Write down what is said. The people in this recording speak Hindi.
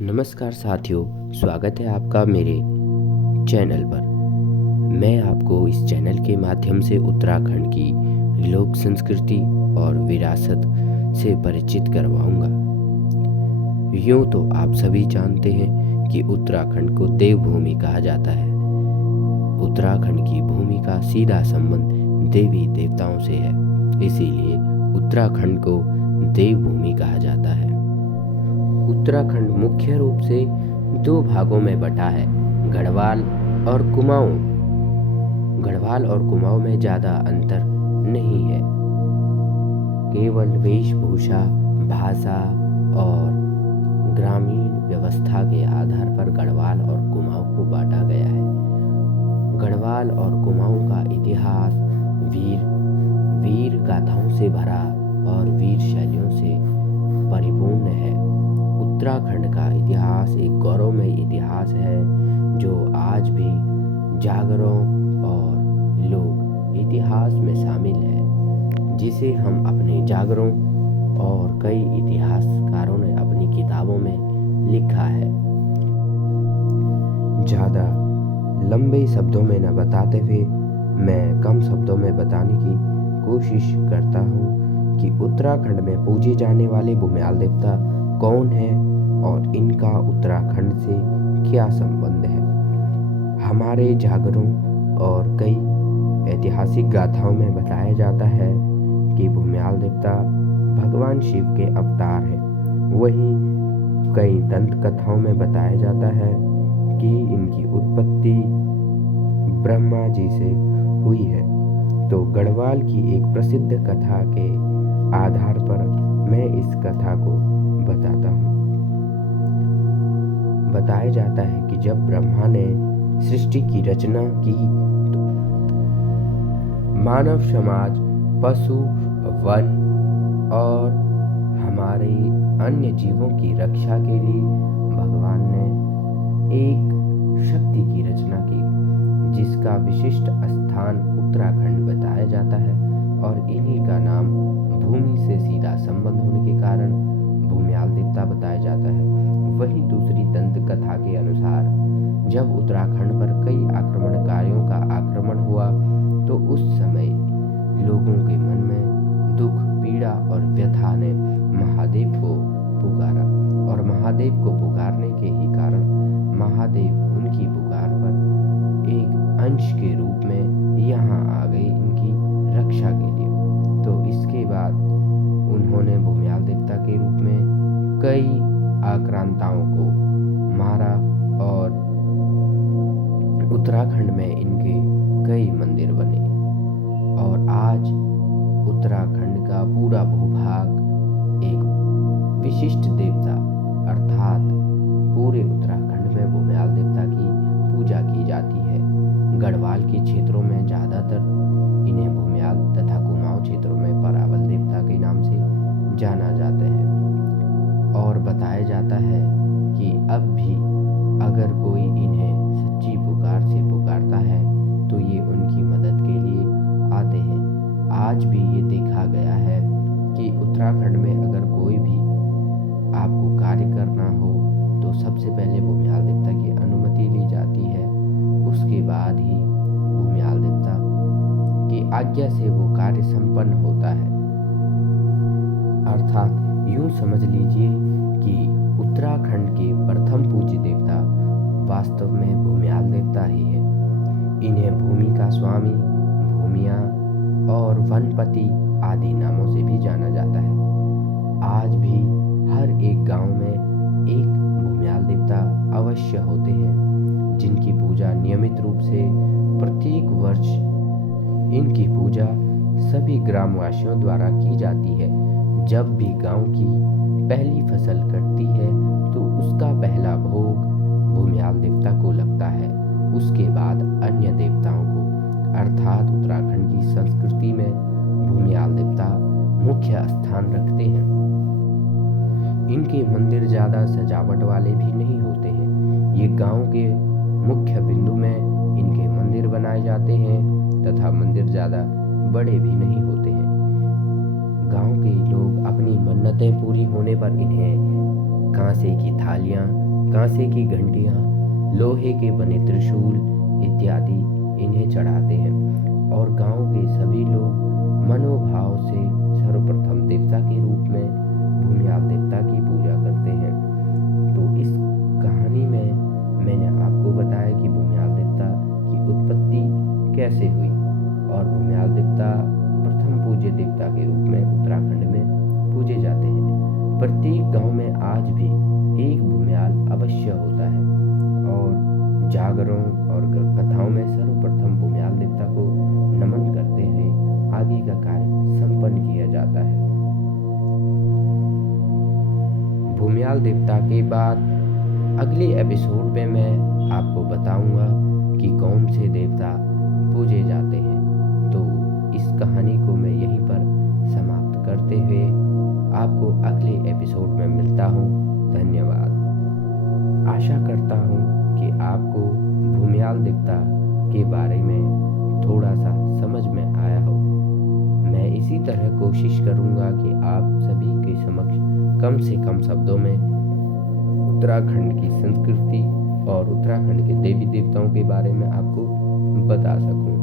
नमस्कार साथियों, स्वागत है आपका मेरे चैनल पर। मैं आपको इस चैनल के माध्यम से उत्तराखंड की लोक संस्कृति और विरासत से परिचित करवाऊंगा। यूँ तो आप सभी जानते हैं कि उत्तराखंड को देवभूमि कहा जाता है। उत्तराखंड की भूमि का सीधा संबंध देवी देवताओं से है, इसीलिए उत्तराखंड को देवभूमि कहा जाता है। उत्तराखंड मुख्य रूप से दो भागों में बटा है, गढ़वाल और कुमाऊं। गढ़वाल और कुमाऊं में ज़्यादा अंतर नहीं है, केवल वेशभूषा, भाषा और ग्रामीण व्यवस्था के आधार पर गढ़वाल और कुमाऊं को बांटा गया है। गढ़वाल और कुमाऊं का इतिहास वीर गाथाओं से भरा और वीर शैलियों से परिपूर्ण है। उत्तराखंड का इतिहास एक गौरवमय इतिहास है जो आज भी जागरों और लोक इतिहास में शामिल है, जिसे हम अपने जागरों और कई इतिहासकारों ने अपनी किताबों में लिखा है। ज़्यादा लंबे शब्दों में न बताते हुए मैं कम शब्दों में बताने की कोशिश करता हूँ कि उत्तराखंड में पूजे जाने वाले भूमियाल देवता कौन है और इनका उत्तराखंड से क्या संबंध है। हमारे जागरों और कई ऐतिहासिक गाथाओं में बताया जाता है कि भूमियाल देवता भगवान शिव के अवतार हैं। वहीं कई दंत कथाओं में बताया जाता है कि इनकी उत्पत्ति ब्रह्मा जी से हुई है। तो गढ़वाल की एक प्रसिद्ध कथा के आधार पर मैं इस कथा को बताता हूँ। बताया जाता है कि जब ब्रह्मा ने सृष्टि की रचना की तो मानव समाज, पशु, वन और हमारे अन्य जीवों की रक्षा के लिए भगवान ने एक शक्ति की रचना की, जिसका विशिष्ट स्थान उत्तराखंड बताया जाता है और इन्हीं का नाम भूमि से सीधा संबंध होने के कारण भूमियाल देवता बताया जाता है। वहीं दूसरी दंत कथा के अनुसार जब उत्तराखंड पर कई आक्रमणकारियों का आक्रमण हुआ तो उस समय लोगों के मन में दुख, पीड़ा और व्यथा ने महादेव को पुकारा और महादेव को पुकारने के ही कारण महादेव उनकी पुकार पर एक अंश के रूप में यहाँ आ गए इनकी रक्षा के लिए। तो इसके बाद उन्होंने भूमियाल देवता के रूप में कई आक्रांताओं को मारा और उत्तराखंड में इनके कई मंदिर बने और आज उत्तराखंड का पूरा भूभाग एक विशिष्ट देवता अर्थात पूरे उत्तराखंड में भूमियाल देवता की पूजा की जाती है। गढ़वाल के क्षेत्रों में ज़्यादातर इन्हें भूमियाल तथा कुमाऊं क्षेत्रों में परावल देवता के नाम से जाना जाता है। और बताया जाता है कि अब भी अगर कोई इन्हें सच्ची पुकार से पुकारता है तो ये उनकी मदद के लिए आते हैं। आज भी ये देखा गया है कि उत्तराखंड में अगर कोई भी आपको कार्य करना हो तो सबसे पहले भूमियाल देवता की अनुमति ली जाती है, उसके बाद ही भूमियाल देवता की आज्ञा से वो कार्य संपन्न होता है। अर्थात यूं समझ लीजिए कि उत्तराखंड के प्रथम पूज्य देवता वास्तव में भूमियाल देवता ही है। इन्हें भूमि का स्वामी, भूमिया और वनपति आदि नामों से भी जाना जाता है। आज भी हर एक गांव में एक भूमियाल देवता अवश्य होते हैं, जिनकी पूजा नियमित रूप से प्रत्येक वर्ष इनकी पूजा सभी ग्रामवासियों द्वारा की जाती है। जब भी गांव की पहली फसल कटती है तो उसका पहला भोग भूमियाल देवता को लगता है, उसके बाद अन्य देवताओं को। अर्थात उत्तराखंड की संस्कृति में भूमियाल देवता मुख्य स्थान रखते हैं। इनके मंदिर ज़्यादा सजावट वाले भी नहीं होते हैं। ये गांव के मुख्य बिंदु में इनके मंदिर बनाए जाते हैं तथा मंदिर ज़्यादा बड़े भी नहीं होते हैं। गांव के लोग अपनी मन्नतें पूरी होने पर इन्हें कांसे की थालियाँ कांसे की घंटियाँ, लोहे के बने त्रिशूल इत्यादि इन्हें चढ़ाते हैं और गांव के सभी लोग मनोभाव से सर्वप्रथम देवता के रूप में भूमियाल देवता की पूजा करते हैं। तो इस कहानी में मैंने आपको बताया कि भूमियाल देवता की उत्पत्ति कैसे हुई और भूमियाल देवता प्रथम पूज्य देवता के रूप में उत्तराखंड में पूजे जाते हैं। प्रत्येक गांव में आज भी एक भूमियाल अवश्य होता है और जागरों और कथाओं में सर्वप्रथम भूमियाल देवता को नमन करते हुए आगे का कार्य संपन्न किया जाता है। भूमियाल देवता के बाद अगले एपिसोड में मैं आपको बताऊंगा कि कौन से देवता पूजे जाते हैं। तो इस कहानी को मैं यहीं पर समाप्त करते हुए आपको अगले एपिसोड में मिलता हूँ। धन्यवाद। आशा करता हूँ कि आपको भूमियाल देवता के बारे में थोड़ा सा समझ में आया हो। मैं इसी तरह कोशिश करूँगा कि आप सभी के समक्ष कम से कम शब्दों में उत्तराखंड की संस्कृति और उत्तराखंड के देवी देवताओं के बारे में आपको बता सकूं।